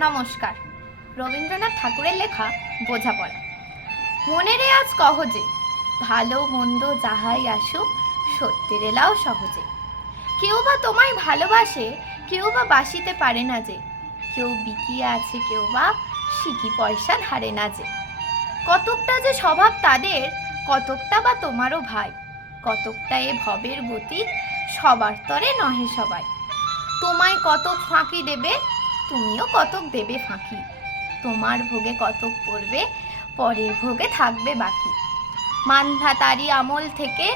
নমস্কার। রবীন্দ্রনাথ ঠাকুরের লেখা বোঝাপড়া। মনেরে আজ কহজে, ভালো মন্দ যাহাই আসুক, সত্যের এলাও সহজে। কেউ বা তোমায় ভালোবাসে, কেউ বা বাসিতে পারে না যে। কেউ বিকিয়ে আছে, কেউ বা সিকি পয়সা ধারে না যে। কতকটা যে স্বভাব তাদের, কতকটা বা তোমারও ভাই। কতকটা এ ভবের গতি, সবার তরে নহে সবাই। তোমায় কত ফাঁকি দেবে তুমিও কতক দেবে ফাঁকি। তোমার ভোগে কতক পড়বে, পরের ভোগে থাকবে বাকি। মানভাতারি আমল থেকে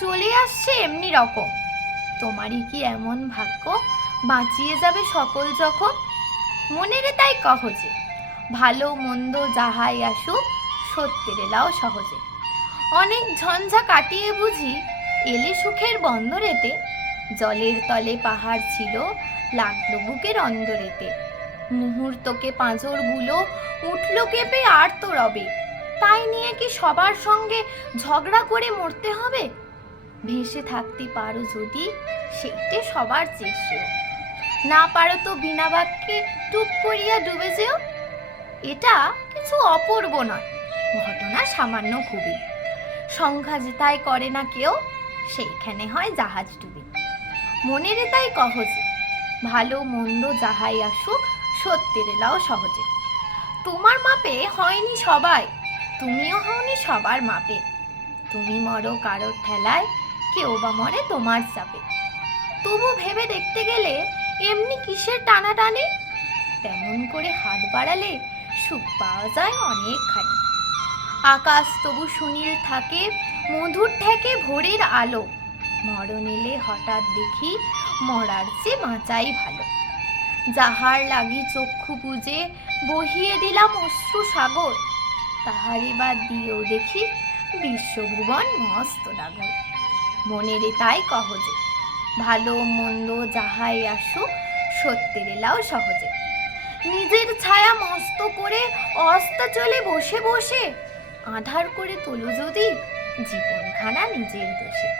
চলে আসছে এমনি রকম। তোমারই কি এমন ভাগ্য? বাঁচিয়ে যাবে সকল যখন মনেরে তাই কহজে ভালো মন্দ যাহাই আসুক, সত্যের এলাও সহজে। অনেক ঝঞ্ঝা কাটিয়ে বুঝি, এলে সুখের বন্দরেতে জলের তলে পাহাড় ছিল, লাগল বুকের অন্দরেতে। মুহূর্তকে পাঁজরগুলো উঠল কেঁপে আর তো রবে। তাই নিয়ে কি সবার সঙ্গে ঝগড়া করে মরতে হবে? ভেসে থাকতে পারো যদি সেইটে সবার চেষ্য না পারো তো বিনা বাক্যে টুপ করিয়া ডুবে যেও। এটা কিছু অপূর্ব নয়, ঘটনা সামান্য খুবই। সংখ্যা যেতাই করে না কেউ, সেইখানে হয় জাহাজ ডুবে। মনের তাই কহজে। ভালো, মন্দ যাহাই আসুক, সত্যের এলাও সহজে। তোমার মাপে হয়নি সবাই, তুমিও হওনি সবার মাপে। তুমি মরো কারোর ঠেলায়, কেউ বা মরে তোমার চাপে। তবু ভেবে দেখতে গেলে এমনি কিসের টানাটানি? তেমন করে হাত বাড়ালে সুখ পাওয়া যায় অনেকখানি। আকাশ তবু সুনীল থাকে, মধুর ঠেকে ভোরের আলো। মরণ এলে হঠাৎ দেখি মরার চেয়ে বাঁচাই ভালো। যাহার লাগি চক্ষু বুঝে বহিয়ে দিলাম অশ্রু সাগর, তাহার এবার দিয়েও দেখি বিশ্বভুবন মস্ত ডাগর। মনের তাই কহজে ভালো মন্দ যাহাই আসুক, সত্যের এলাও সহজে। নিজের ছায়া মস্ত করে অস্তা চলে বসে বসে, আধার করে তোলো যদি জীবনখানা নিজের দোষে।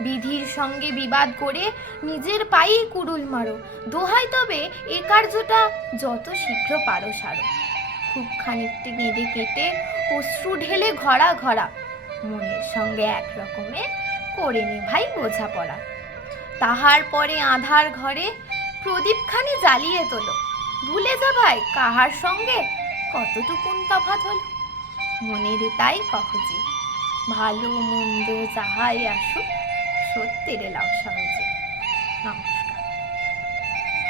বিধির সঙ্গে বিবাদ করে নিজের পায়েই কুড়ুল মারো। দোহাই তবে এ কার্যটা যত শীঘ্র পারো সারো। খুব খানিকটি কেঁদে কেটে অশ্রু ঢেলে ঘরা ঘরা মনের সঙ্গে এক রকমের করে নে ভাই বোঝাপড়া। তাহার পরে আধার ঘরে প্রদীপখানি জ্বালিয়ে তোলো। ভুলে যা ভাই, কাহার সঙ্গে কতটুকুন তফাত হলো? মনের তাই কহজে ভালো মন্দ যাহাই আসুক সত্যের লাউ সহজে নমস্কার